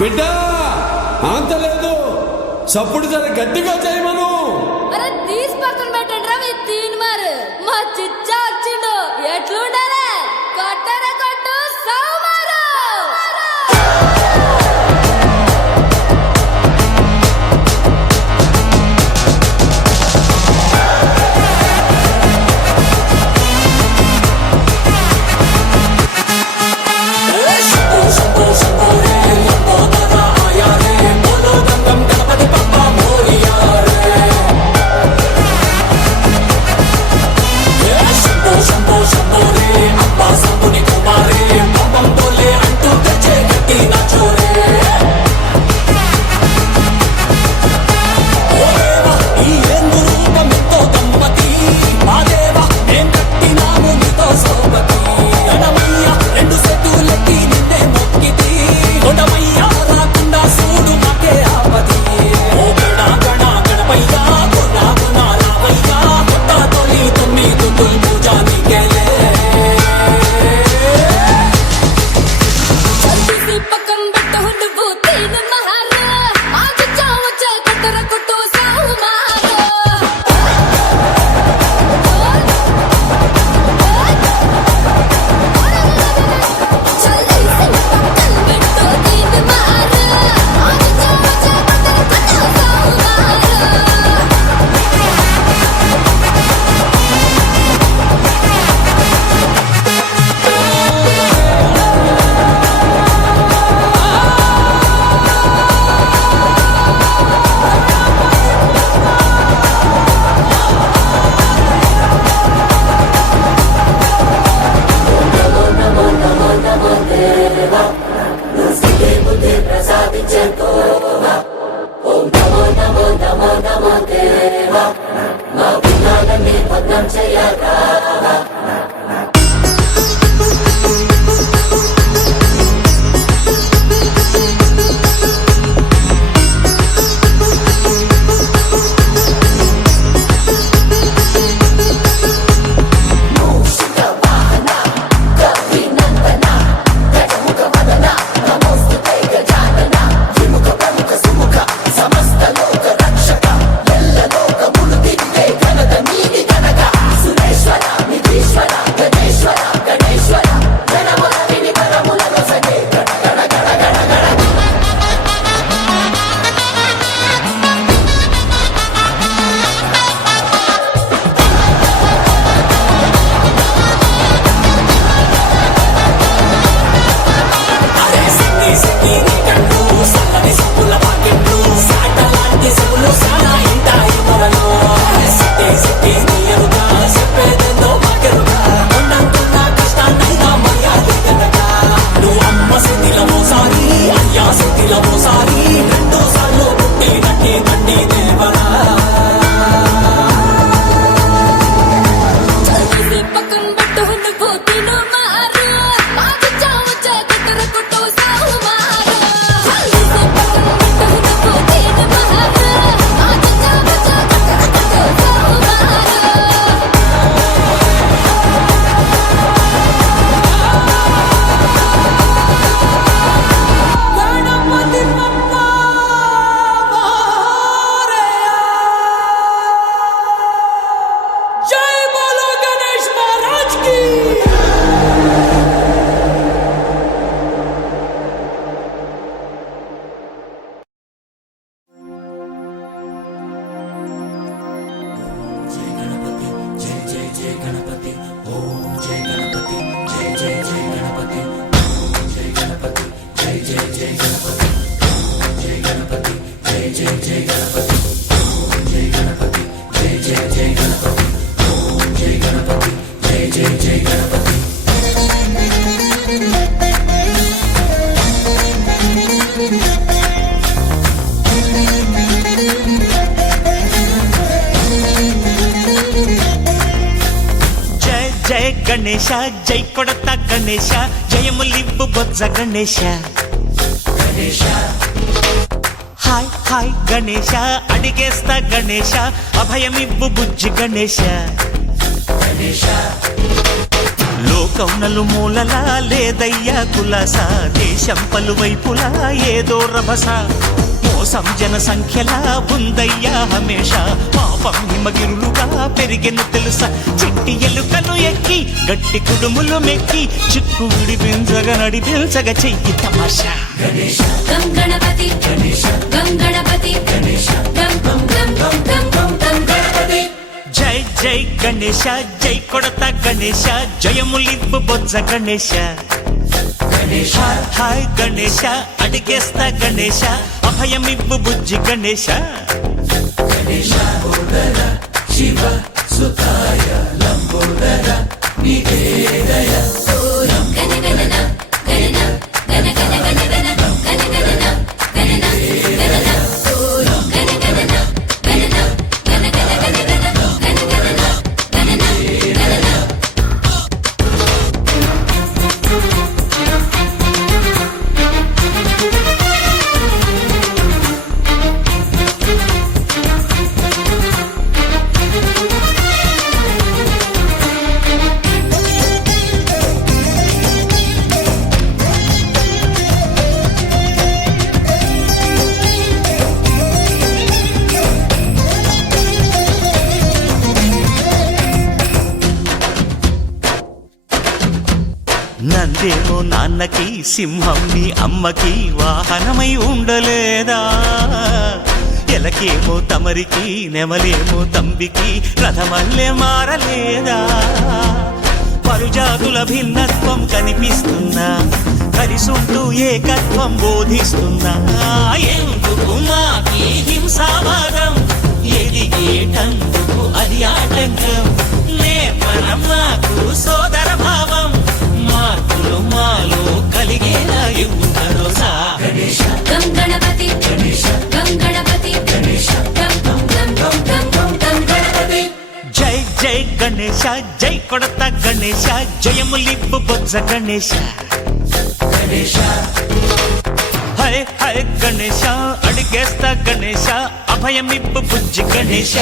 బిడ్డ అంతలేదు, చప్పుడు జర గట్టిగా చేయమను. అరే తీసి పక్కన పెట్టండి రా మీ తీన్ మారు. మా చిచ్చా వచ్చిండు, ఎట్లుండాలి కొట్టరా కొట్టు సౌమారు. జయ గణేశ జై కొడత గణేశ జయములిబ్బు బొజ్జ గణేశ హాయ్ హాయ్ గణేశ అడిగేస్తా గణేశ అభయమిబ్బు బుజ్జి గణేశ లోక లోకం నలుమూలలా లేదయ్యా కులాస, దేశం పలువైపులా ఏదో రభస, మోసం జన సంఖ్యలా ఉందయ్యా హమేష, పాపం హిమగిరులుగా పెరిగెను తెలుసా, చిట్టి ఎలుకను ఎక్కి గట్టి కుడుములు మెక్కి, చిక్కు విడిపించగా నడిపించగా చెయ్యి తమాషా. గం గణపతి గం గణపతి గం గం గం గం గం గం గం గణపతి. జై జై గణేశ, జై కొడత గణేశ, జయములివ్వు బొజ్జ గణేశ. హాయ్ హాయ్ గణేశ, అడిగేస్తా గణేశ, అభయమివ్వు బుజ్జి గణేశ. శివ సుతాయ లంబోదర నీకే దయ. గణ గణన గణన గణ గణ గణ గణ గణ గణన గణన గణన గణ గణన గణన గణ గణ గణ గణ గణ గణన గణన గణన. నందేమో నాన్నకి, సింహం నీ అమ్మకి వాహనమై ఉండలేదా, ఎలకేమో తమరికి, నెమలేమో తంబికి రథమల్లే మారలేదా, పలుజాతుల భిన్నత్వం కనిపిస్తున్నా, కలిసుంటూ ఏకత్వం బోధిస్తున్నా, ఎందుకు మాకి హింసావాదం, ఎదిగేటందుకు అది ఆటంకం, నేపనం మాకు సోదర భావం, మార్పులు మాలో కలిగేలా యువరోజా. గం గణపతి గం గణపతి గం గం గం గం గం గం గం గణపతి. జై జై గణేశ, జై కొడత గణేశ, జయములివ్వు బొజ్జ గణేశ. హై హై గణేశ, అడిగేస్తా గణేశ, అభయమివ్వు బుజ్జి గణేశ.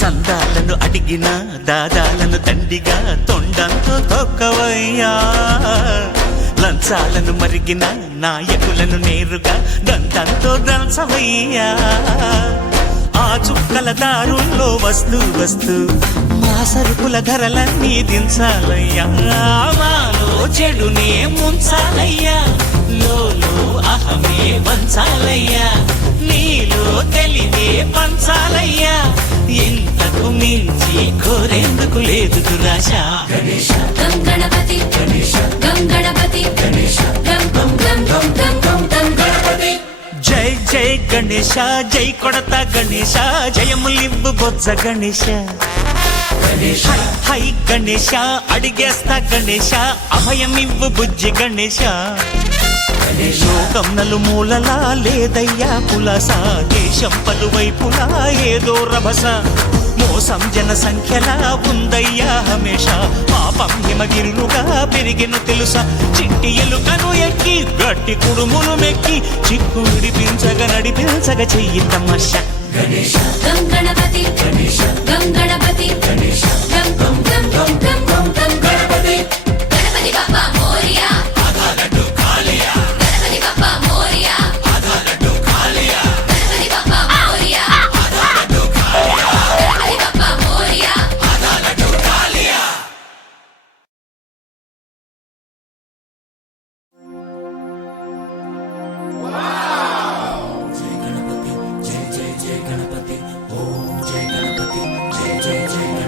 సందాలను అడిగిన దాదాలను తండిగా తొండంతో తొక్కవయ్యా, లంచాలను మరిగిన నాయకులను నేరుగా దంతంతో దంచవయ్యా, ఆ చుక్కల దారుల్లో వస్తూ వస్తూ మా సరుకుల ధరలన్నీ దించాలయ్యా, మాలో చెడునే ముంచాలయ్యా, లోలో అహమే వంచాలయ్యా, నీలో తెలివే పంచాలయ్యా, ఇంతకు మించి కోరేందుకు లేదు దురాశ. గం గణపతి గం గణపతి గం గం గం గం గం గం గం గణపతి. జై జై గణేశ, జై కొడత గణేశ, జయములివ్వు బొజ్జ గణేశ. హై హై గణేశ, అడిగేస్తా గణేశ, అభయమివ్వు బుజ్జి గణేశ. లోకం నలుమూలలా లేదయ్యా కులాస, దేశం పలువైపులా ఏదో రభస, మోసం జన సంఖ్యలా ఉందయ్యా హమేష, పాపం హిమగిరులుగా పెరిగెను తెలుసా, చిట్టి ఎలుకను ఎక్కి గట్టి కుడుములు మెక్కి, చిక్కు విడిపించగా నడిపించగా చెయ్యి తమాషా. గం గణపతి గం గణపతి గం గం గం గం గం గం గం గణపతి. గణపతి బప్పా మోరియా, గణపతి బప్పా మోరియా, గణపతి బప్పా మోరియా, గణపతి బప్పా మోరియా. జై గణపతి, జై జై జై గణపతి, ఓం జై గణపతి, జై జై జై గణపతి.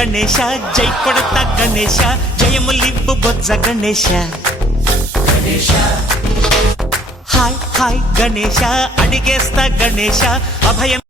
గణేశ జై కొడతా గణేశ జయములివ్వు బొజ్జ గణేశ హాయ్ హాయ్ గణేశ అడిగేస్తా గణేశ అభయం